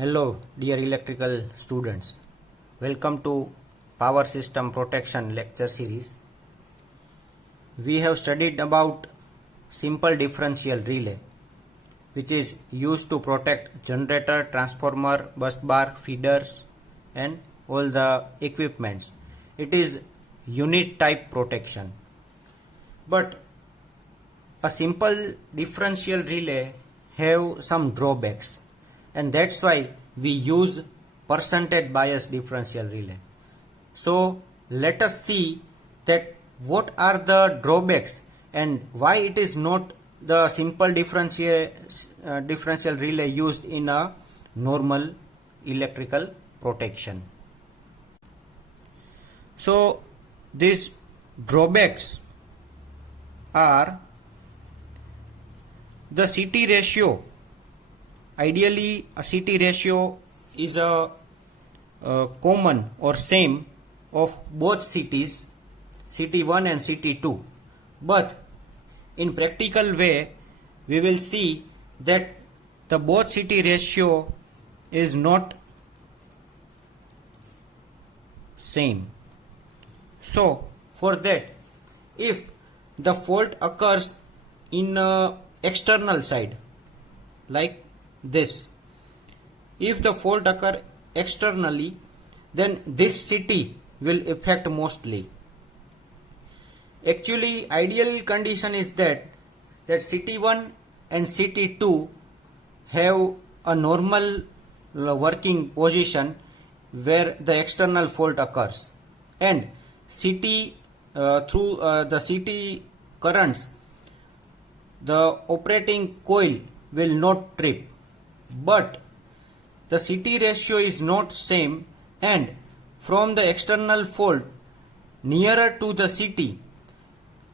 Hello, dear electrical students. Welcome to Power System Protection lecture series. We have studied about simple differential relay, which is used to protect generator, transformer, bus bar, feeders, and all the equipments. It is unit type protection. But a simple differential relay have some drawbacks, and that's why we use percentage bias differential relay. So let us see that what are the drawbacks and why it is not the simple differential relay used in a normal electrical protection. So these drawbacks are the CT ratio. Ideally, a CT ratio is a common or same of both CTs, CT1 and CT2. But in practical way, we will see that the both CT ratio is not same. So for that, if the fault occurs in external side like this, if the fault occur externally, then this CT will affect mostly. Actually, ideal condition is that CT1 and CT2 have a normal working position where the external fault occurs, and CT through the CT currents, the operating coil will not trip. But the CT ratio is not same, and from the external fault nearer to the CT,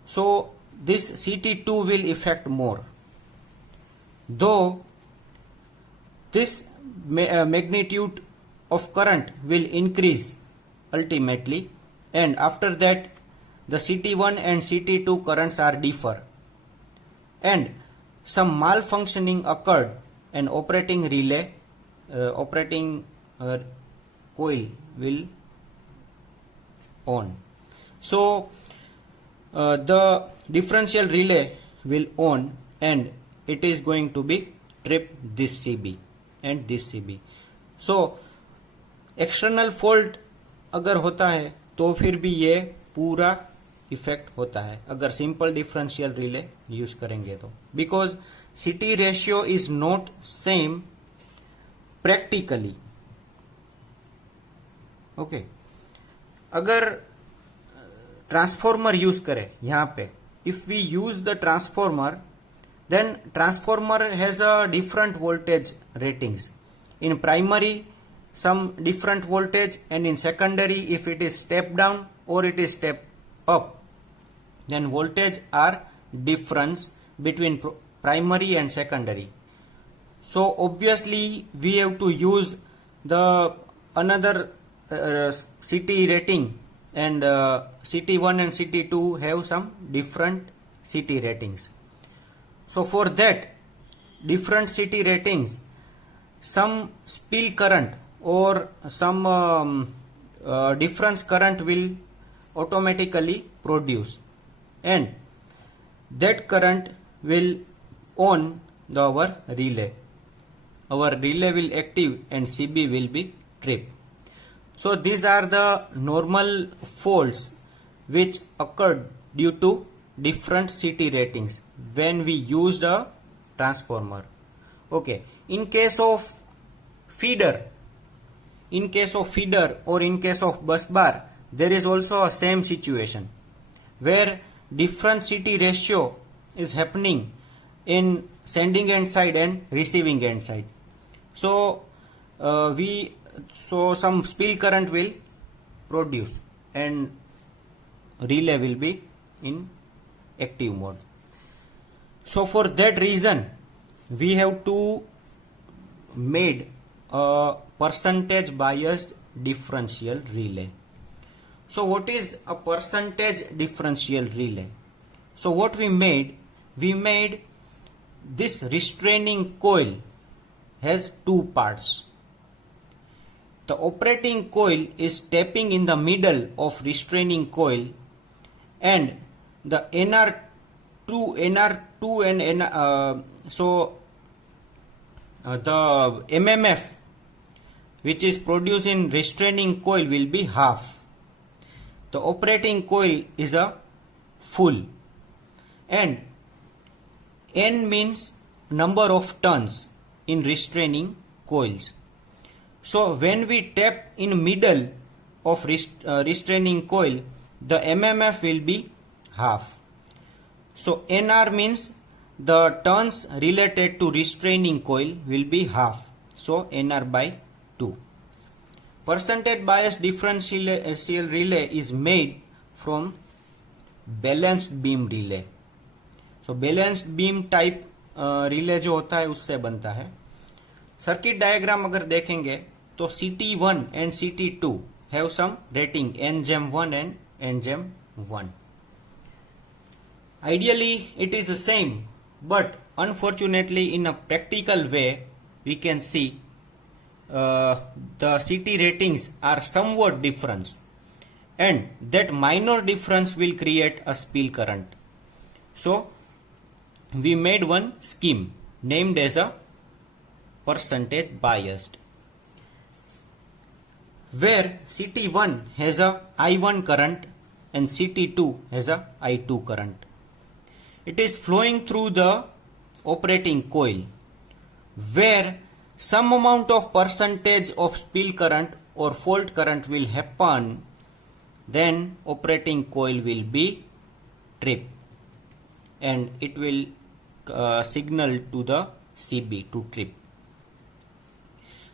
so this CT2 will affect more. Though this magnitude of current will increase ultimately, and after that the CT1 and CT2 currents are differ, and some malfunctioning occurred and operating relay, coil will on. So the differential relay will on, and it is going to be trip this CB and this CB. So external fault अगर होता है तो फिर भी ये पूरा effect होता है अगर सिंपल डिफरेंशियल रिले यूज करेंगे तो, because CT ratio is not same practically. Okay, अगर ट्रांसफॉर्मर यूज करें यहां पे, if we use the transformer, then transformer has a different voltage ratings. In primary, some different voltage, and in secondary, if it is step down or it is step up, then voltage are difference between primary and secondary. So obviously we have to use the another CT rating, and CT1 and CT2 have some different CT ratings. So for that different CT ratings, some spill current or some difference current will automatically produce, and that current will on our relay. Our relay will active and CB will be trip. So these are the normal faults which occurred due to different CT ratings when we used a transformer. Okay, in case of feeder or in case of bus bar, there is also a same situation where different CT ratio is happening in sending end side and receiving end side. So some spill current will produce and relay will be in active mode. So for that reason we have to made a percentage biased differential relay. So what is a percentage differential relay? So what we made this restraining coil has two parts. the operating coil is tapping in the middle of restraining coil, and the NR2 and the MMF which is produced in restraining coil will be half. The operating coil is a full, and N means number of turns in restraining coils. So when we tap in middle of restraining coil, the MMF will be half. So NR means the turns related to restraining coil will be half. So NR by 2. Percentage bias differential relay is made from balanced beam relay. So balanced beam type relay जो होता है उससे बनता है. Circuit diagram अगर देखेंगे तो CT1 and CT2 have some rating NGEM1 and NGEM1. Ideally it is the same, but unfortunately in a practical way we can see the CT ratings are somewhat different, and that minor difference will create a spill current. So we made one scheme named as a percentage biased, where CT1 has a I1 current and CT2 has a I2 current. It is flowing through the operating coil, where some amount of percentage of spill current or fault current will happen, then operating coil will be tripped and it will signal to the CB to trip.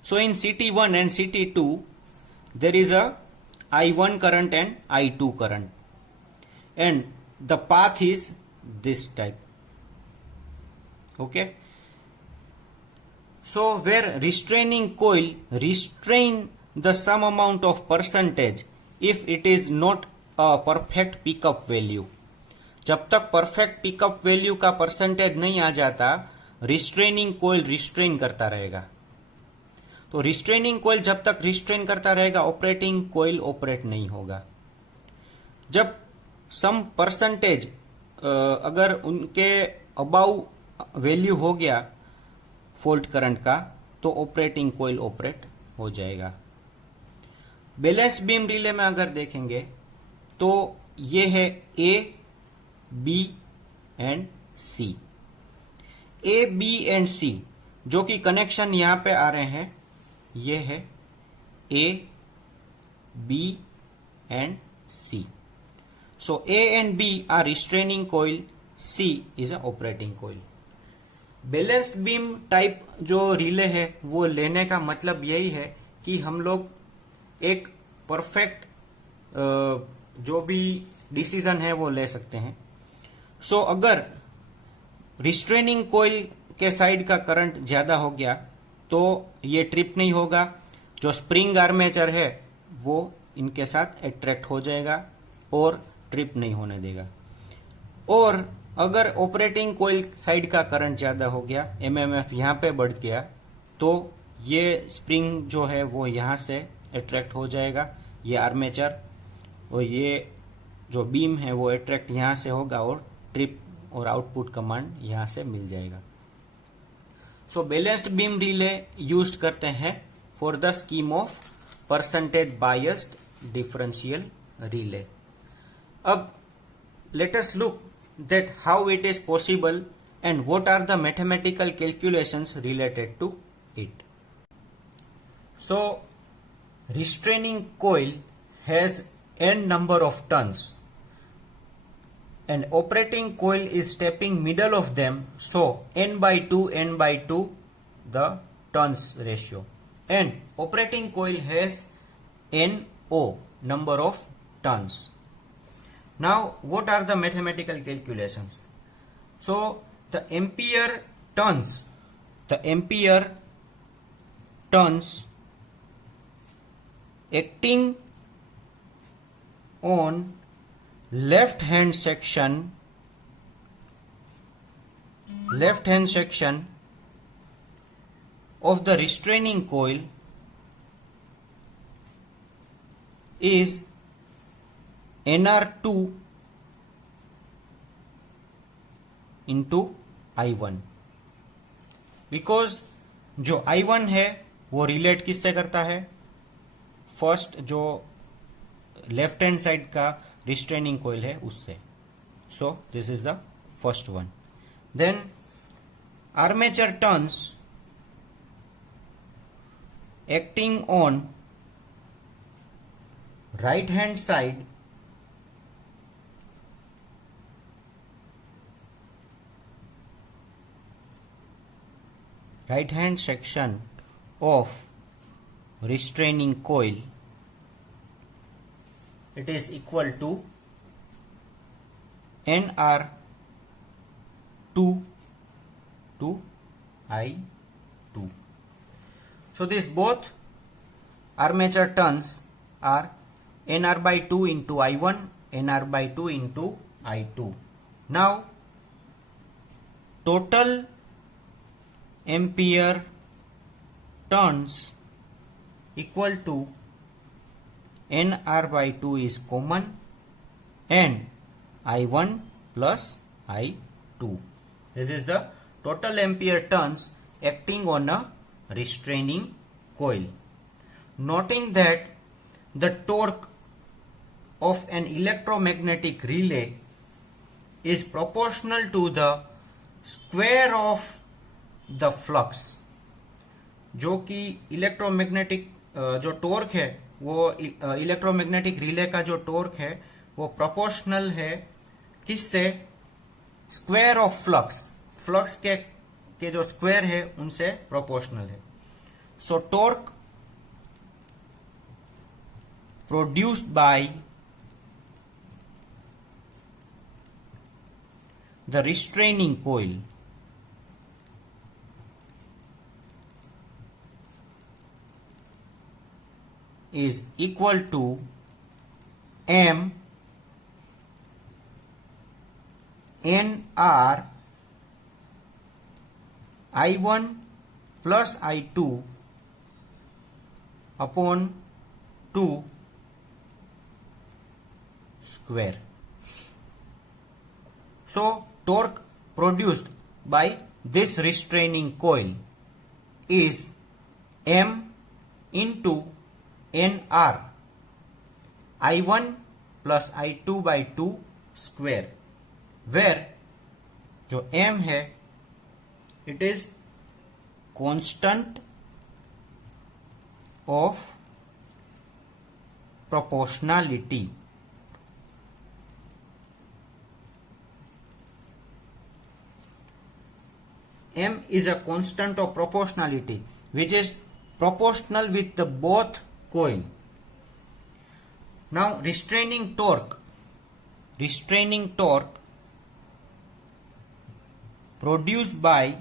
So in CT1 and CT2 there is a I1 current and I2 current, and the path is this type. Okay. So where restraining coil restrain the some amount of percentage if it is not a perfect pickup value. जब तक perfect pickup value का percentage नहीं आ जाता, restraining कोयल restrain करता रहेगा. तो restraining कोयल जब तक रिस्ट्रेन करता रहेगा, ऑपरेटिंग कोयल ऑपरेट नहीं होगा. जब सम परसेंटेज अगर उनके अबाउ वैल्यू हो गया फॉल्ट करंट का, तो ऑपरेटिंग कोयल ऑपरेट हो जाएगा. बैलेंस बीम रिले में अगर देखेंगे तो ये है A, B and C. A, B and C जो कि कनेक्शन यहां पे आ रहे हैं, ये है A, B and C. So A and B are restraining coil, C is a operating coil. Balanced beam type जो रिले है वो लेने का मतलब यही है कि हम लोग एक परफेक्ट जो भी डिसीजन है वो ले सकते हैं. सो अगर रिस्ट्रेनिंग कोयल के साइड का करंट ज्यादा हो गया तो ये ट्रिप नहीं होगा. जो स्प्रिंग आर्मेचर है वो इनके साथ अट्रैक्ट हो जाएगा और ट्रिप नहीं होने देगा. और अगर ऑपरेटिंग कोयल साइड का करंट ज्यादा हो गया, एमएमएफ यहां पे बढ़ गया, तो ये स्प्रिंग जो है वो यहां से अट्रैक्ट हो जाएगा, ये आर्मेचर, और ये जो बीम है वो अट्रैक्ट यहां से होगा और ट्रिप और आउटपुट कमांड यहां से मिल जाएगा. So balanced beam relay used करते हैं for the scheme of percentage biased differential relay. अब let us look that how it is possible and what are the mathematical calculations related to it. So restraining coil has n number of turns and operating coil is tapping middle of them, so n by 2 the turns ratio, and operating coil has NO number of turns. Now what are the mathematical calculations? So the ampere turns acting on left hand section of the restraining coil is nr2 into I1, because जो I1 है वो relate किससे करता है, first जो left hand side का restraining coil है उससे. So this is the first one. Then armature turns acting on right hand side section of restraining coil, it is equal to nr2 to I2. So these both armature turns are nr by 2 into I1, nr by 2 into I2. Now total ampere turns equal to nr by 2 is common and I1 plus I2. This is the total ampere turns acting on a restraining coil. Noting that the torque of an electromagnetic relay is proportional to the square of the flux. जो कि electromagnetic जो torque है वो electromagnetic relay का जो torque है वो proportional है किससे, स्क्वायर ऑफ फ्लक्स, फ्लक्स के जो स्क्वायर है उनसे प्रोपोर्शनल है. So torque produced by the restraining coil is equal to m nr I1 plus I2 upon 2 square. So torque produced by this restraining coil is m into nr I1 plus I2 by 2 square, where जो m है it is constant of proportionality. M is a constant of proportionality which is proportional with the both coil. Now restraining torque produced by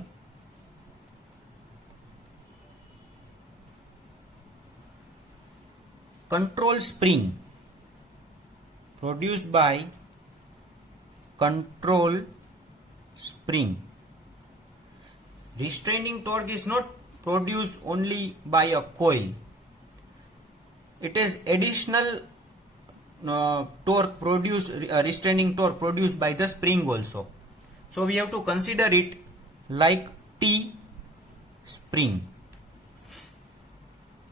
control spring restraining torque is not produced only by a coil, it is additional torque produced, restraining torque produced by the spring also. So we have to consider it like T spring.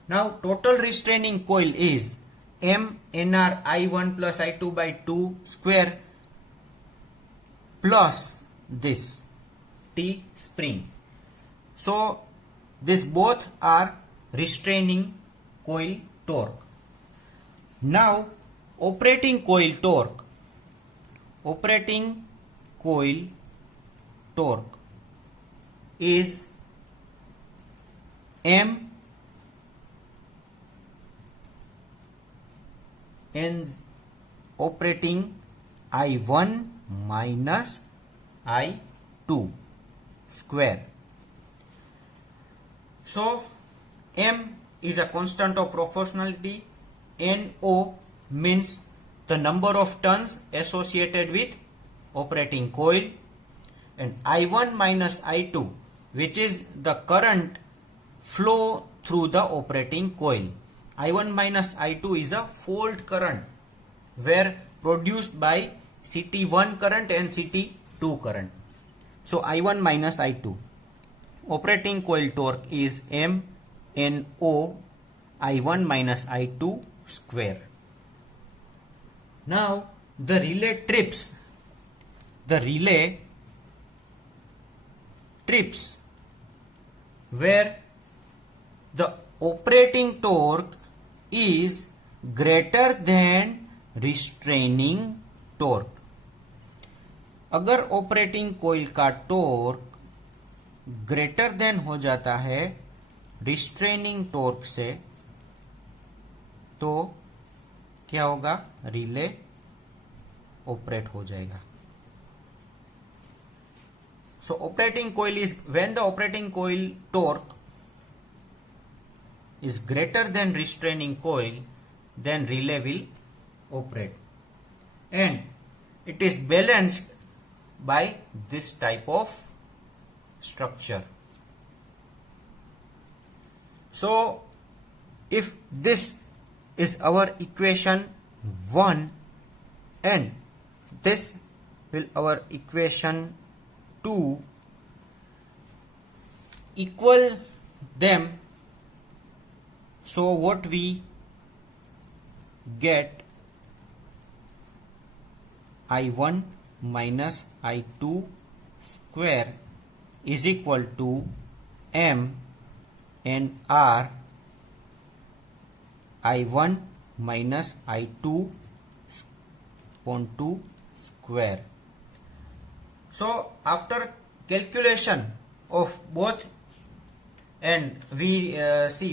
Now total restraining coil is M nr I1 plus I2 by 2 square plus this T spring. So this both are restraining coil torque. Now operating coil torque is M in operating I1 minus I2 square. So M is a constant of proportionality, NO means the number of turns associated with operating coil, and I1 minus I2 which is the current flow through the operating coil. I1 minus I2 is a fault current where produced by CT1 current and CT2 current. So I1 minus I2. Operating coil torque is MNO I1 minus I2 square. Now the relay trips. The relay trips where the operating torque is greater than restraining torque. अगर operating coil का torque greater than हो जाता है restraining torque से, तो क्या होगा? Relay operate हो जाएगा. So operating coil is when the operating coil torque is greater than restraining coil, then relay will operate, and it is balanced by this type of structure. So if this is our equation 1 and this will our equation 2, equal them. So what we get, I1 minus I2 square is equal to M N R I1 minus I2 upon 2 square. So after calculation of both, and we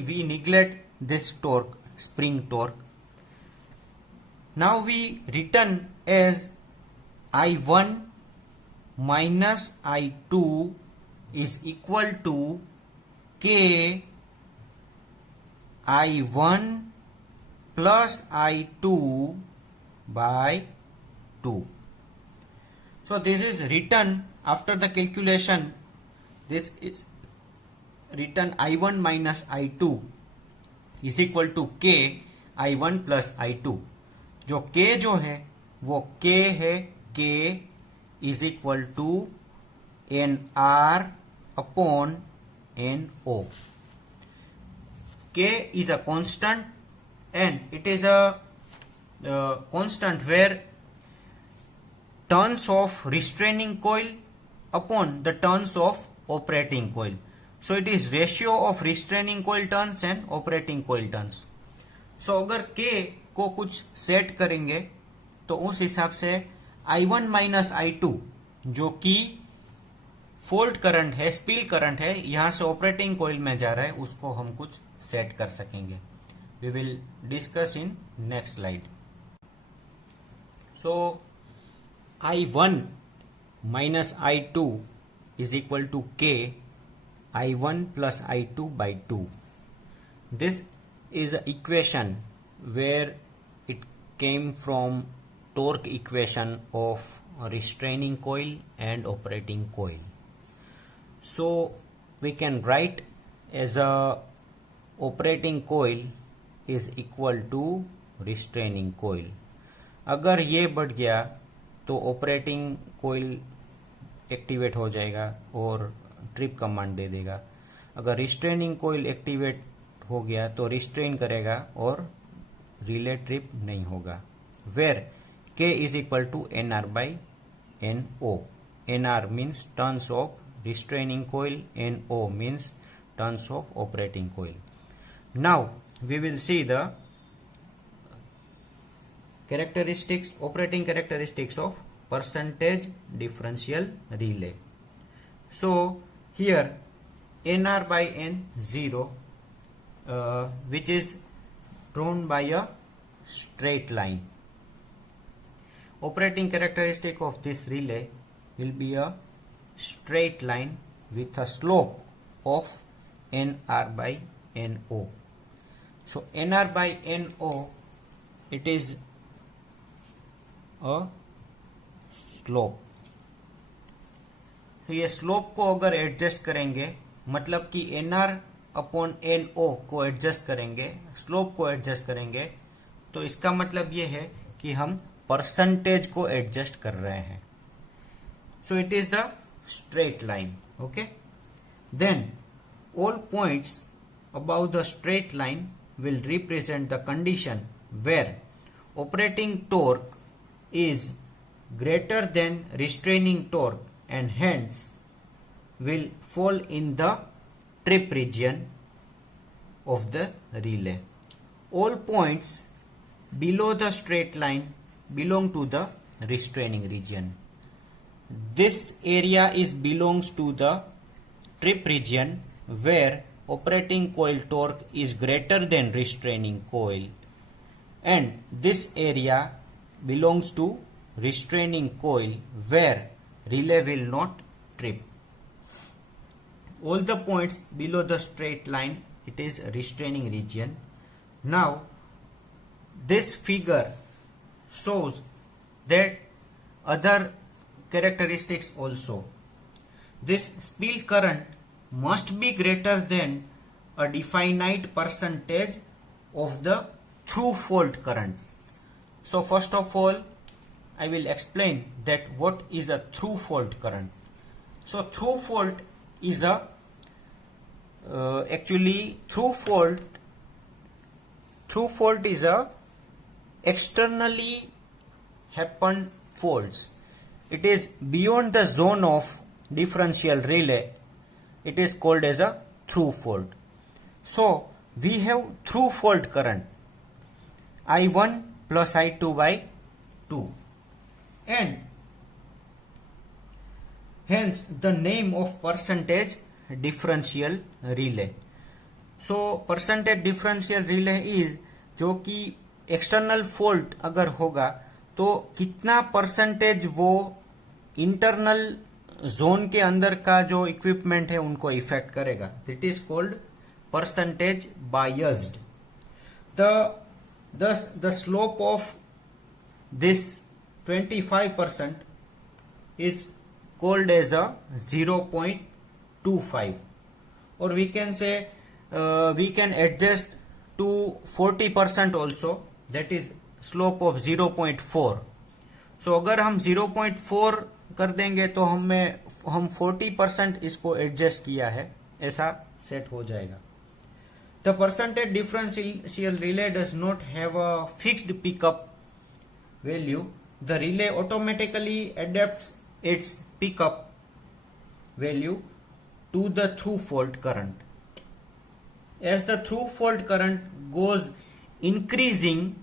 we neglect this torque, spring torque. Now we written as I1 minus I2 is equal to K I1 plus I2 by 2. So this is written after the calculation. This is written I1 minus I2 is equal to K I1 plus I2. जो K जो है वो K है, K is equal to NR upon NO. K is a constant and it is a constant where turns of restraining coil upon the turns of operating coil. So it is ratio of restraining coil turns and operating coil turns. So अगर K को कुछ set करेंगे तो उस हिसाब से I1 minus I2 जो कि फोल्ट करंट है, स्पिल करंट है, यहां से ऑपरेटिंग कोइल में जा रहा है, उसको हम कुछ सेट कर सकेंगे. We will discuss in next slide. So I1 minus I2 is equal to K I1 plus I2 by 2. This is an equation where it came from torque equation of restraining coil and operating coil. So we can write as a operating coil is equal to restraining coil. अगर ये बढ़ गया तो operating coil activate हो जाएगा और trip command दे देगा. अगर रिस्ट्रेनिंग कोइल एक्टिवेट हो गया तो रिस्ट्रेन करेगा और रिले ट्रिप नहीं होगा. Where K is equal to NR by NO. NR means turns of restraining coil, NO means turns of operating coil. Now we will see the characteristics, operating characteristics of percentage differential relay. So here NR by N0 which is drawn by a straight line. Operating characteristic of this relay will be a straight line with a slope of NR by NO. So NR by NO, it is a slope. तो ये slope को अगर adjust करेंगे मतलब कि NR upon N O को adjust करेंगे, slope को एडजस्ट करेंगे, तो इसका मतलब ये है कि हम परसेंटेज को एडजस्ट कर रहे हैं. So it is the straight line. Okay, then all points above the straight line will represent the condition where operating torque is greater than restraining torque and hence will fall in the trip region of the relay. All points below the straight line belong to the restraining region. This area is belongs to the trip region where operating coil torque is greater than restraining coil, and this area belongs to restraining coil where relay will not trip. All the points below the straight line, it is restraining region. Now this figure shows that other characteristics also. This spill current must be greater than a definite percentage of the through fault current. So first of all, I will explain that what is a through fault current. So through fault is a through fault is a externally happened faults. It is beyond the zone of differential relay. It is called as a through fault. So we have through fault current I1 plus I2 by 2, and hence the name of percentage differential relay. So percentage differential relay is जो कि external fault अगर होगा तो कितना percentage वो internal zone के अंदर का जो इक्विपमेंट है उनको इफेक्ट करेगा. It is called percentage biased. The slope of this 25% is called as a 0.25, or we can say we can adjust to 40% also, that is slope of 0.4. so अगर हम 0.4 कर देंगे तो हम 40% इसको एडजस्ट किया है ऐसा सेट हो जाएगा. The percentage differential relay does not have a fixed pickup value. The relay automatically adapts its pickup value to the through fault current. As the through fault current goes increasing,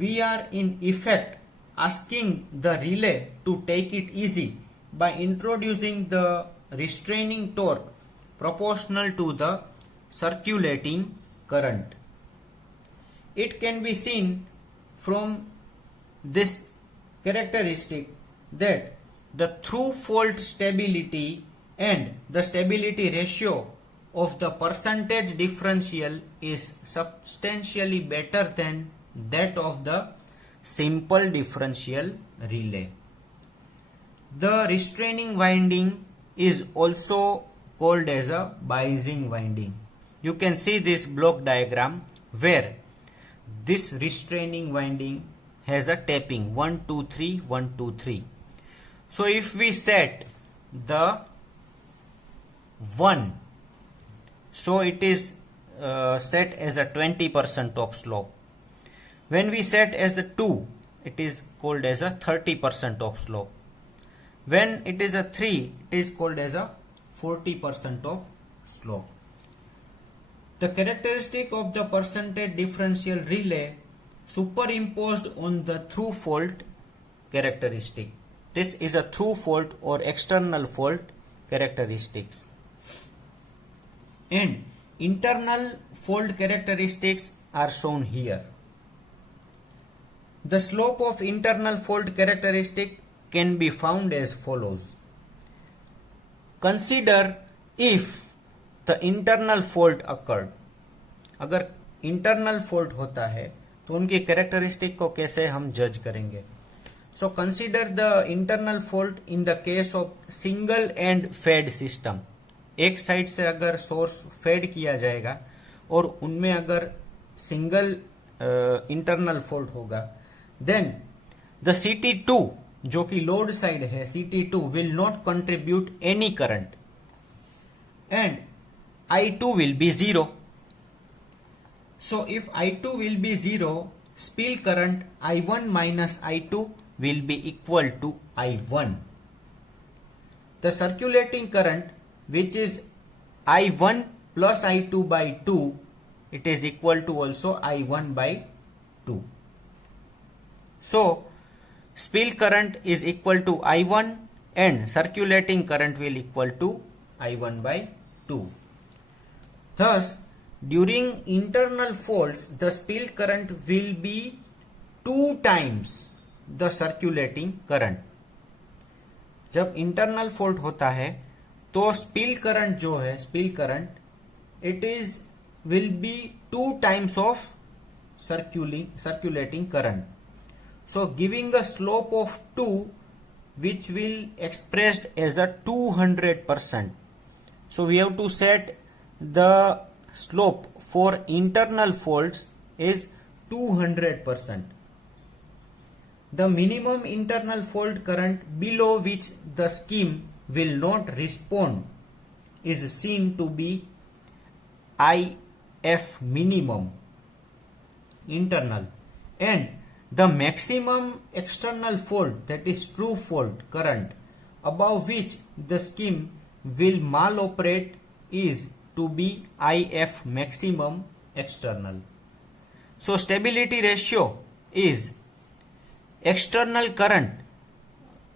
we are in effect asking the relay to take it easy by introducing the restraining torque proportional to the circulating current. It can be seen from this characteristic that the through fault stability and the stability ratio of the percentage differential is substantially better than that of the simple differential relay. The restraining winding is also called as a biasing winding. You can see this block diagram where this restraining winding has a tapping 1 2 3 1 2 3. So if we set the 1, so it is set as a 20% top slope. When we set as a 2, it is called as a 30% top slope. When it is a 3, it is called as a 40% of slope. The characteristic of the percentage differential relay superimposed on the through fault characteristic. This is a through fault or external fault characteristics. And internal fault characteristics are shown here. The slope of internal fault characteristic can be found as follows. Consider if the internal fault occurred. अगर internal fault होता है तो उनकी characteristic को कैसे हम जज करेंगे. So consider the internal fault in the case of single end fed system. एक साइड से अगर सोर्स फेड किया जाएगा और उनमें अगर सिंगल इंटरनल फॉल्ट होगा, देन द CT2 जो कि लोड साइड है, CT2 will not contribute any current and I2 will be 0. So if I2 will be 0, spill current I1 minus I2 will be equal to I1. The circulating current, which is I1 plus I2 by 2, it is equal to also I1 by 2. So spill current is equal to I1 and circulating current will equal to I1 by 2. Thus, during internal faults, the spill current will be 2 times the circulating current. जब internal fault होता है तो spill current जो है, spill current it is will be 2 times of circulating current. So giving a slope of 2, which will expressed as a 200%. So we have to set the slope for internal faults is 200%. The minimum internal fault current below which the scheme will not respond is seen to be IF minimum internal, and the maximum external fault, that is true fault current, above which the scheme will maloperate is to be IF maximum external. So stability ratio is external current,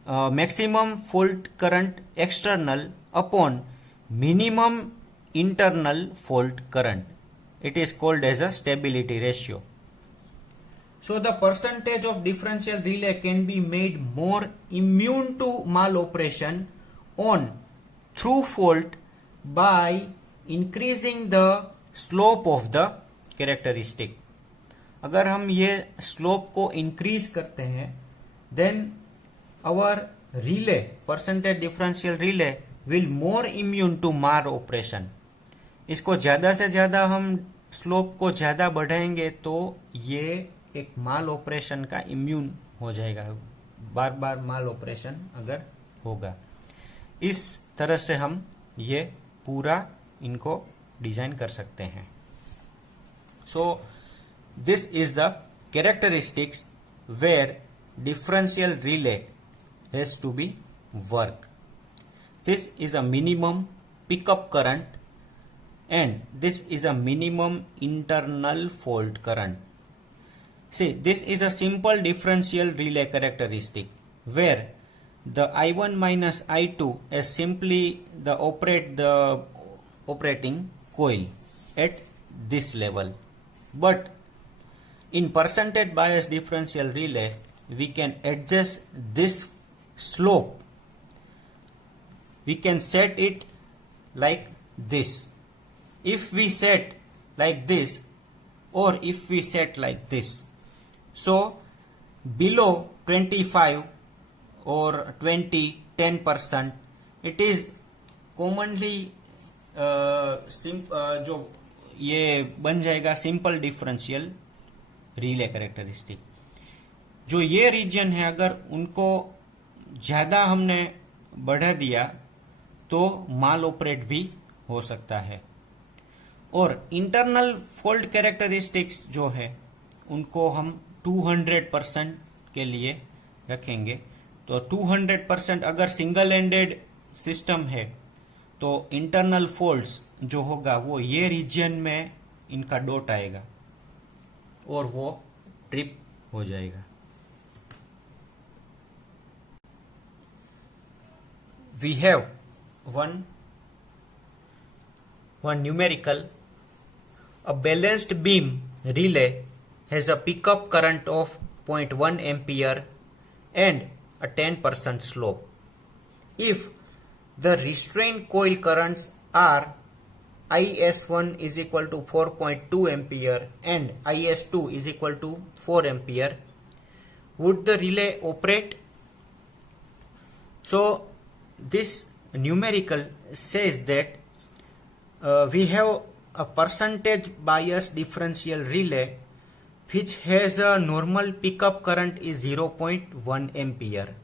maximum fault current external upon minimum internal fault current. It is called as a stability ratio. So the percentage of differential relay can be made more immune to maloperation on through fault by increasing the slope of the characteristic. अगर हम ये slope को increase करते हैं, then our relay, percentage differential relay will more immune to mal operation. इसको ज्यादा से ज्यादा हम स्लोप को ज्यादा बढ़ाएंगे तो ये एक माल ऑपरेशन का इम्यून हो जाएगा, बार बार माल ऑपरेशन अगर होगा. इस तरह से हम ये पूरा इनको डिजाइन कर सकते हैं. So this is the characteristics where differential relay has to be work. This is a minimum pickup current and this is a minimum internal fault current. See, this is a simple differential relay characteristic where the I1 minus I2 is simply the operating coil at this level. But in percentage bias differential relay, we can adjust this slope. We can set it like this. If we set like this or if we set like this, so below 25 or 10%, it is commonly जो ये बन जाएगा simple differential relay characteristic. जो ये reason है अगर उनको ज्यादा हमने बढ़ा दिया तो माल ऑपरेट भी हो सकता है. और इंटरनल फॉल्ट कैरेक्टरिस्टिक्स जो है उनको हम 200% के लिए रखेंगे. तो 200% अगर सिंगल एंडेड सिस्टम है तो इंटरनल फॉल्ट्स जो होगा वो ये रीजन में इनका डॉट आएगा और वो ट्रिप हो जाएगा. We have one numerical. A balanced beam relay has a pickup current of 0.1 ampere and a 10% slope. If the restraint coil currents are IS1 is equal to 4.2 ampere and IS2 is equal to 4 ampere, would the relay operate? So this numerical says that we have a percentage bias differential relay which has a normal pickup current is 0.1 ampere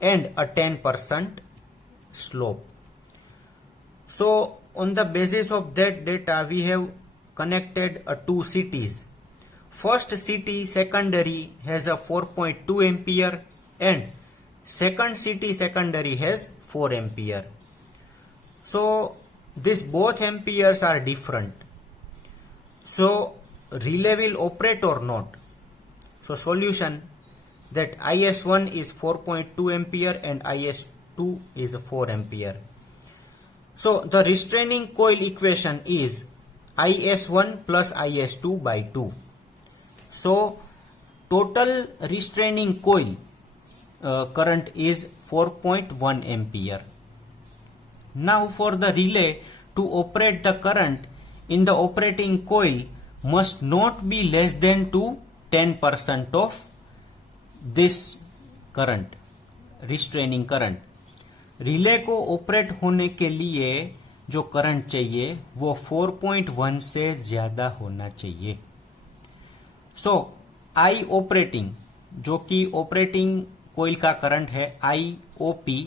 and a 10% slope. So on the basis of that data we have connected two CTs. First CT secondary has a 4.2 ampere and second CT secondary has 4 ampere. So these both amperes are different. So relay will operate or not. So solution that IS1 is 4.2 ampere and IS2 is 4 ampere. So the restraining coil equation is IS1 plus IS2 by 2. So total restraining coil current is 4.1 ampere. Now for the relay to operate, the current in the operating coil must not be less than to 10% of this current, restraining current. Relay को operate होने के लिए जो current चाहिए वो 4.1 से ज्यादा होना चाहिए. सो आई ऑपरेटिंग, जो कि ऑपरेटिंग कोइल का करंट है, IOP,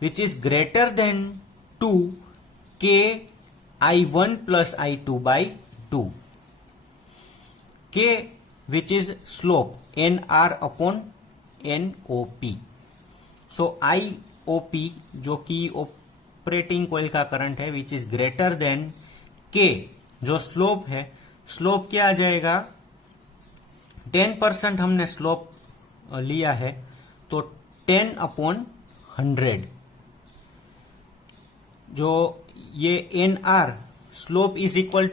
which is greater than 2 K I1 plus I2 by 2. K which is slope NR upon NOP. So IOP जो कि ऑपरेटिंग कोइल का करंट है which is greater than K जो slope है. Slope क्या आ जाएगा? 10% हमने स्लोप लिया है तो 10 अपॉन 100. जो ये NR slope is equal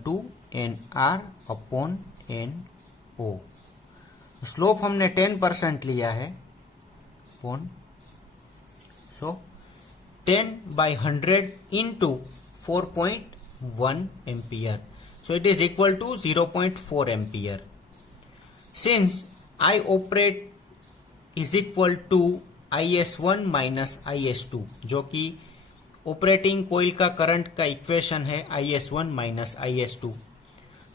to NR upon NO. Slope हमने 10% लिया है upon, so 10 by 100 into 4.1 ampere. So it is equal to 0.4 ampere. Since I operate is equal to IS1 minus IS2, जो कि ऑपरेटिंग कोइल का current का equation है IS1 minus IS2.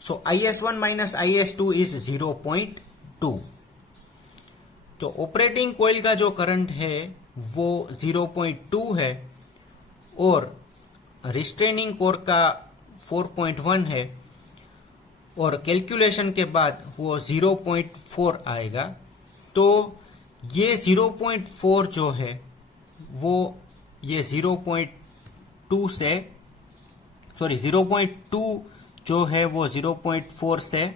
So IS1 minus IS2 is 0.2. तो operating coil का जो current है वो 0.2 है और रिस्ट्रेनिंग कोर का 4.1 है और कैलकुलेशन के बाद वो 0.4 आएगा. तो ये 0.4 जो है वो ये 0.2 से, सॉरी 0.2 जो है वो 0.4 से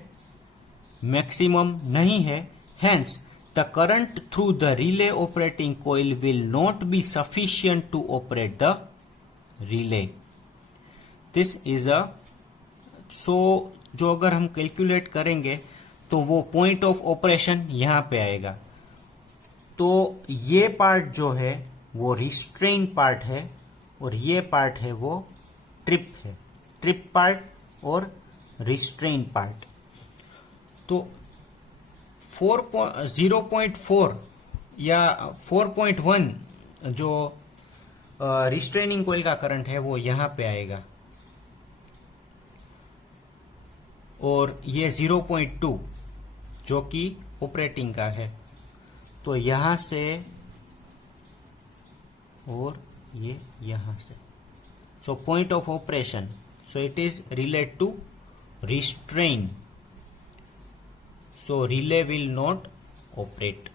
मैक्सिमम नहीं है. Hence the current through the relay operating coil will not be sufficient to operate the relay. This is a, so जो अगर हम कैलकुलेट करेंगे तो वो पॉइंट ऑफ ऑपरेशन यहां पे आएगा. तो ये पार्ट जो है वो रिस्ट्रेन पार्ट है और ये पार्ट है वो ट्रिप है, ट्रिप पार्ट और रिस्ट्रेन पार्ट. तो 0.4 या 4.1 जो रिस्ट्रेनिंग कोइल का करंट है वो यहां पे आएगा और ये 0.2 जो कि ऑपरेटिंग का है तो यहां से और ये यहां से. So point of operation, so it is relate to restrain. So relay will not operate.